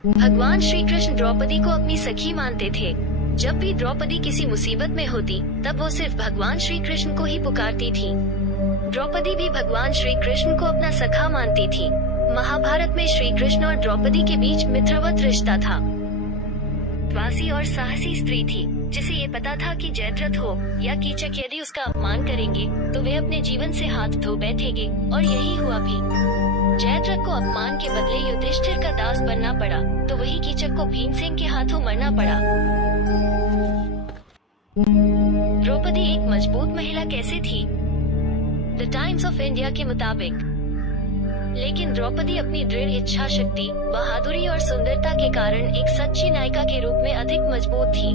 भगवान श्री कृष्ण द्रौपदी को अपनी सखी मानते थे। जब भी द्रौपदी किसी मुसीबत में होती तब वो सिर्फ भगवान श्री कृष्ण को ही पुकारती थी। द्रौपदी भी भगवान श्री कृष्ण को अपना सखा मानती थी। महाभारत में श्री कृष्ण और द्रौपदी के बीच मित्रवत रिश्ता था। वासी और साहसी स्त्री थी जिसे ये पता था कि जयद्रथ हो या कीचक यदि उसका अपमान करेंगे तो वे अपने जीवन से हाथ धो बैठेंगे, और यही हुआ भी। जयद्रथ को अपमान के बदले युधिष्ठिर का दास बनना पड़ा, तो वही कीचक को भीमसेन के हाथों मरना पड़ा। द्रौपदी एक मजबूत महिला कैसे थी? द टाइम्स ऑफ इंडिया के मुताबिक, लेकिन द्रौपदी अपनी दृढ़ इच्छा शक्ति, बहादुरी और सुंदरता के कारण एक सच्ची नायिका के रूप में अधिक मजबूत थी।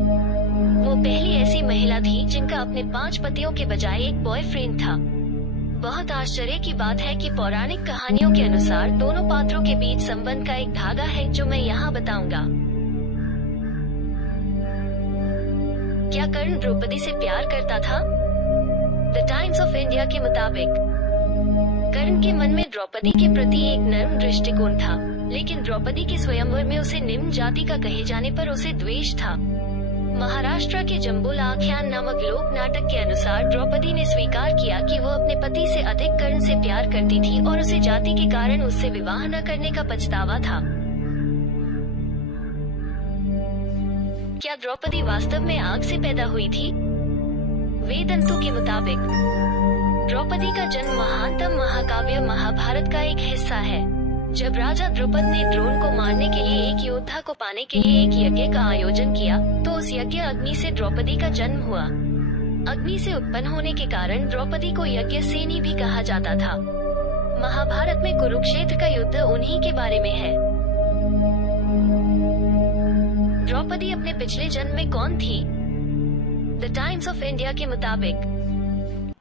वो पहली ऐसी महिला थी जिनका अपने 5 पतियों के बजाय एक बॉयफ्रेंड था। बहुत आश्चर्य की बात है कि पौराणिक कहानियों के अनुसार दोनों पात्रों के बीच संबंध का एक धागा है जो मैं यहाँ बताऊंगा। क्या कर्ण द्रौपदी से प्यार करता था? द टाइम्स ऑफ इंडिया के मुताबिक, कर्ण के मन में द्रौपदी के प्रति एक नर्म दृष्टिकोण था, लेकिन द्रौपदी के स्वयंवर में उसे निम्न जाति का कहे जाने पर उसे द्वेष था। महाराष्ट्र के जम्बूल आख्यान नामक लोक नाटक के अनुसार द्रौपदी ने स्वीकार किया कि वो अपने पति से अधिक कर्ण से प्यार करती थी और उसे जाति के कारण उससे विवाह न करने का पछतावा था। क्या द्रौपदी वास्तव में आग से पैदा हुई थी? वेदंतों के मुताबिक, द्रौपदी का जन्म महानतम महाकाव्य महाभारत का एक हिस्सा है। जब राजा द्रुपद ने द्रोण को मारने के लिए एक योद्धा को पाने के लिए एक यज्ञ का आयोजन किया, तो उस यज्ञ अग्नि से द्रौपदी का जन्म हुआ। अग्नि से उत्पन्न होने के कारण द्रौपदी को यज्ञ सेनी भी कहा जाता था। महाभारत में कुरुक्षेत्र का युद्ध उन्हीं के बारे में है। द्रौपदी अपने पिछले जन्म में कौन थी? द टाइम्स ऑफ इंडिया के मुताबिक,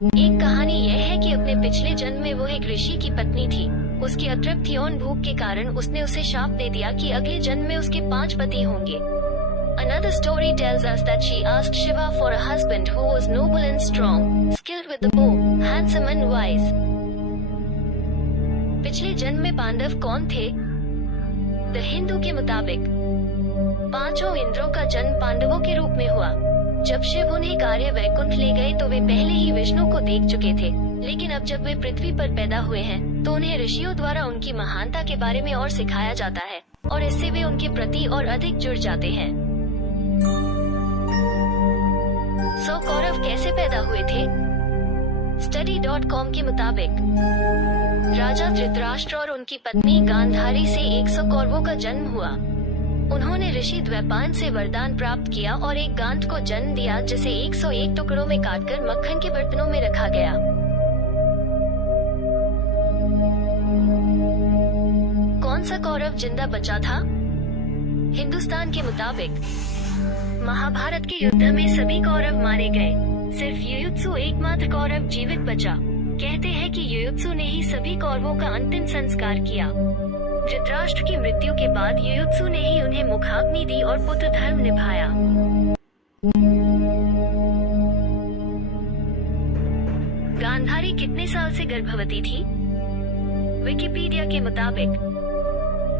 एक कहानी यह है कि अपने पिछले जन्म में वो एक ऋषि की पत्नी थी। उसकी अतृप्त यौन भूख के कारण उसने उसे शाप दे दिया कि अगले जन्म में उसके 5 पति होंगे। Another story tells us that she asked Shiva for a husband who was noble and strong, skilled with the bow, handsome and wise. पिछले जन्म में पांडव कौन थे? द हिंदू के मुताबिक, 5 इंद्रों का जन्म पांडवों के रूप में हुआ। जब शिव उन्हें कार्य वैकुंठ ले गए तो वे पहले ही विष्णु को देख चुके थे, लेकिन अब जब वे पृथ्वी पर पैदा हुए हैं तो उन्हें ऋषियों द्वारा उनकी महानता के बारे में और सिखाया जाता है, और इससे वे उनके प्रति और अधिक जुड़ जाते हैं। 100 कौरव कैसे पैदा हुए थे? Study.com के मुताबिक, राजा धृतराष्ट्र और उनकी पत्नी गांधारी से 100 कौरवों का जन्म हुआ। उन्होंने ऋषि द्वैपायन से वरदान प्राप्त किया और एक गांठ को जन्म दिया जिसे 101 टुकड़ों में काटकर मक्खन के बर्तनों में रखा गया। कौन सा कौरव जिंदा बचा था? हिंदुस्तान के मुताबिक, महाभारत के युद्ध में सभी कौरव मारे गए, सिर्फ युयुत्सु एकमात्र कौरव जीवित बचा। कहते हैं कि युयुत्सु ने ही सभी कौरवों का अंतिम संस्कार किया। धृतराष्ट्र की मृत्यु के बाद युयुत्सु ने ही उन्हें मुखाग्नि दी और पुत्र धर्म निभाया। गांधारी कितने साल से गर्भवती थी? विकिपीडिया के मुताबिक,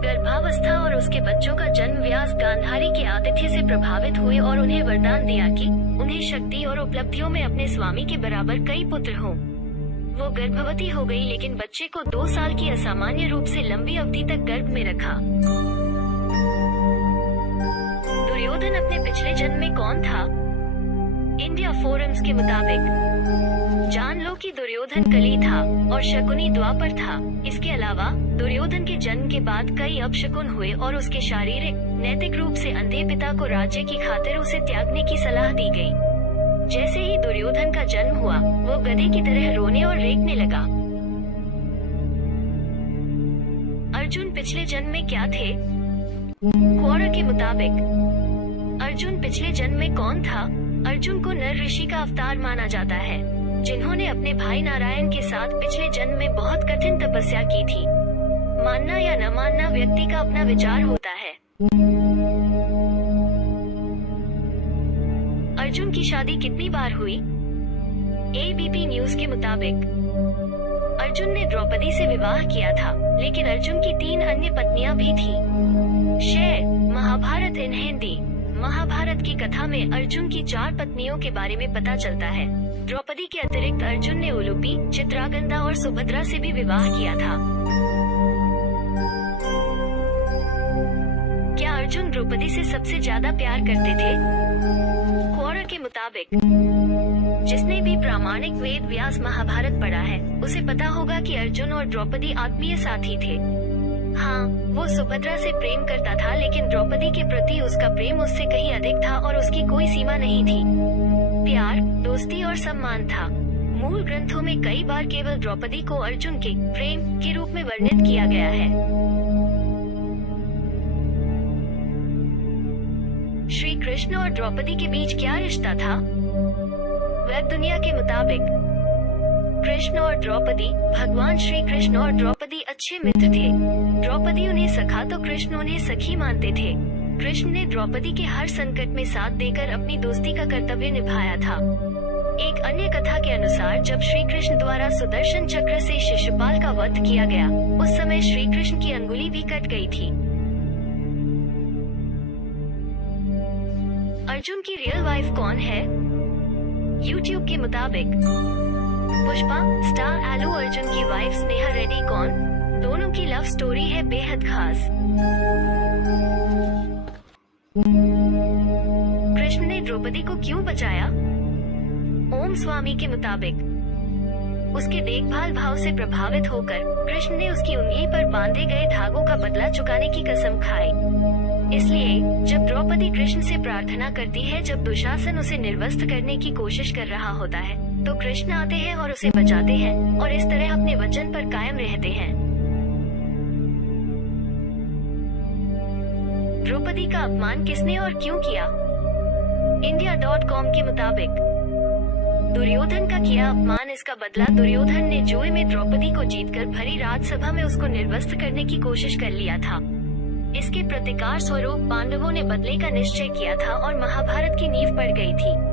गर्भावस्था और उसके बच्चों का जन्म व्यास गांधारी के आतिथ्य से प्रभावित हुए और उन्हें वरदान दिया कि उन्हें शक्ति और उपलब्धियों में अपने स्वामी के बराबर कई पुत्र हों। वो गर्भवती हो गई, लेकिन बच्चे को 2 साल की असामान्य रूप से लंबी अवधि तक गर्भ में रखा। दुर्योधन अपने पिछले जन्म में कौन था? इंडिया फोरम्स के मुताबिक, जान लो कि दुर्योधन कली था और शकुनी द्वापर था। इसके अलावा दुर्योधन के जन्म के बाद कई अपशकुन हुए और उसके शारीरिक, नैतिक रूप से अंधे पिता को राज्य की खातिर उसे त्यागने की सलाह दी गई। जैसे ही दुर्योधन का जन्म हुआ, वो गधे की तरह रोने और रेंगने लगा। अर्जुन पिछले जन्म में क्या थे? क्वोरा के मुताबिक, अर्जुन पिछले जन्म में कौन था? अर्जुन को नर ऋषि का अवतार माना जाता है, जिन्होंने अपने भाई नारायण के साथ पिछले जन्म में बहुत कठिन तपस्या की थी। मानना या न मानना व्यक्ति का अपना विचार होता है। अर्जुन की शादी कितनी बार हुई? एबीपी न्यूज के मुताबिक, अर्जुन ने द्रौपदी से विवाह किया था, लेकिन अर्जुन की 3 अन्य पत्नियां भी थीं। शेर महाभारत इन हिंदी। महाभारत की कथा में अर्जुन की 4 पत्नियों के बारे में पता चलता है। द्रौपदी के अतिरिक्त अर्जुन ने उलूपी, चित्रागंदा और सुभद्रा से भी विवाह किया था। क्या अर्जुन द्रौपदी से सबसे ज्यादा प्यार करते थे? क्वारर के मुताबिक जिसने भी प्रामाणिक वेद व्यास महाभारत पढ़ा है उसे पता होगा कि अर्जुन और द्रौपदी आत्मीय साथी थे। हाँ, वो सुभद्रा से प्रेम करता था, लेकिन द्रौपदी के प्रति उसका प्रेम उससे कहीं अधिक था और उसकी कोई सीमा नहीं थी। प्यार, दोस्ती और सम्मान था। मूल ग्रंथों में कई बार केवल द्रौपदी को अर्जुन के प्रेम के रूप में वर्णित किया गया है। श्री कृष्ण और द्रौपदी के बीच क्या रिश्ता था? वेब दुनिया के मुताबिक कृष्ण और द्रौपदी, भगवान श्री कृष्ण और द्रौपदी अच्छे मित्र थे। द्रौपदी उन्हें सखा तो कृष्ण उन्हें सखी मानते थे। कृष्ण ने द्रौपदी के हर संकट में साथ देकर अपनी दोस्ती का कर्तव्य निभाया था। एक अन्य कथा के अनुसार जब श्री कृष्ण द्वारा सुदर्शन चक्र से शिशुपाल का वध किया गया, उस समय श्री कृष्ण की अंगुली भी कट गई थी। अर्जुन की रियल वाइफ कौन है? YouTube के मुताबिक पुष्पा, स्टार अल्लू अर्जुन की वाइफ स्नेहा रेड्डी कौन? दोनों की लव स्टोरी है बेहद खास। कृष्ण ने द्रौपदी को क्यों बचाया? ओम स्वामी के मुताबिक उसके देखभाल भाव से प्रभावित होकर कृष्ण ने उसकी उंगली पर बांधे गए धागों का बदला चुकाने की कसम खाई। इसलिए जब द्रौपदी कृष्ण से प्रार्थना करती है, जब दुशासन उसे निर्वस्त करने की कोशिश कर रहा होता है, तो कृष्ण आते हैं और उसे बचाते हैं और इस तरह अपने वचन पर कायम रहते हैं। द्रौपदी का अपमान किसने और क्यों किया? India.com के मुताबिक दुर्योधन का किया अपमान, इसका बदला दुर्योधन ने जुए में द्रौपदी को जीतकर भरी राजसभा में उसको निर्वस्त करने की कोशिश कर लिया था। इसके प्रतिकार स्वरूप पांडवों ने बदले का निश्चय किया था और महाभारत की नींव पड़ गई थी।